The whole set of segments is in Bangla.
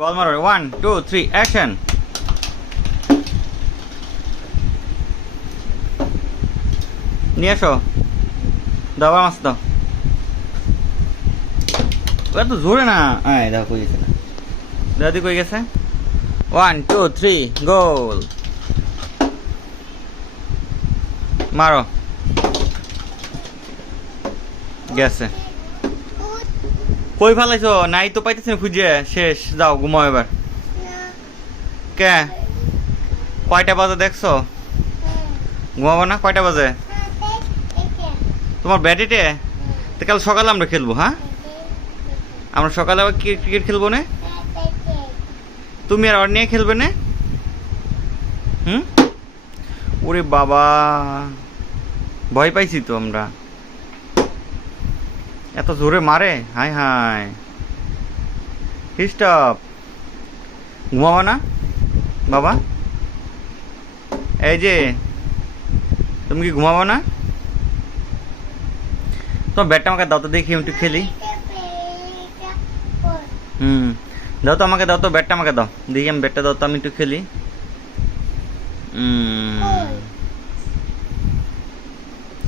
বল মারো, 1 2 3 অ্যাকশন। নিয়ে আসো, দাও মাছ দাও। ওরা তো জোরে না, আয় দাও কই গেছে না, দাদি কই গেছে। 1 2 3 গোল মারো, গেছে। কই ফালাইছো? নাই তো পাইতেছি খুঁজে, শেষ, যাও ঘুমাও এবার। কে কয়টা বাজে দেখছো? ঘুমাবো না? কয়টা বাজে তোমার ব্যাটিতে? তো কাল সকালে আমরা খেলবো। হ্যাঁ, আমরা সকালে আবার ক্রিকেট খেলবো না? তুমি আর নিয়ে খেলবে না? হুম, ওরে বাবা, ভয় পাইছি তো আমরা, এত জোরে মারে, হাই হাই। স্টপ, ঘুমাবো না বাবা? এই যে, তুমি কি ঘুমাবো না? তোমার ব্যাটটা আমাকে দাও তো, দেখি আমি একটু খেলি। দাও তো আমাকে, দাও তো ব্যাটটা আমাকে দাও, দেখি আমি ব্যাটটা দাও তো, আমি একটু খেলি।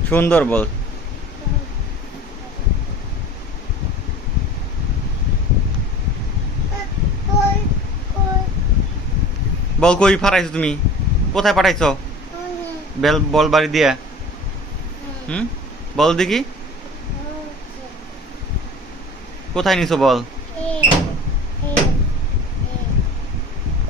সুন্দর বল। বল কই ফাটাইছো তুমি? কোথায় পাঠাইছো বল বাড়ি দিয়া? বল দেখি কোথায় নিছো বল।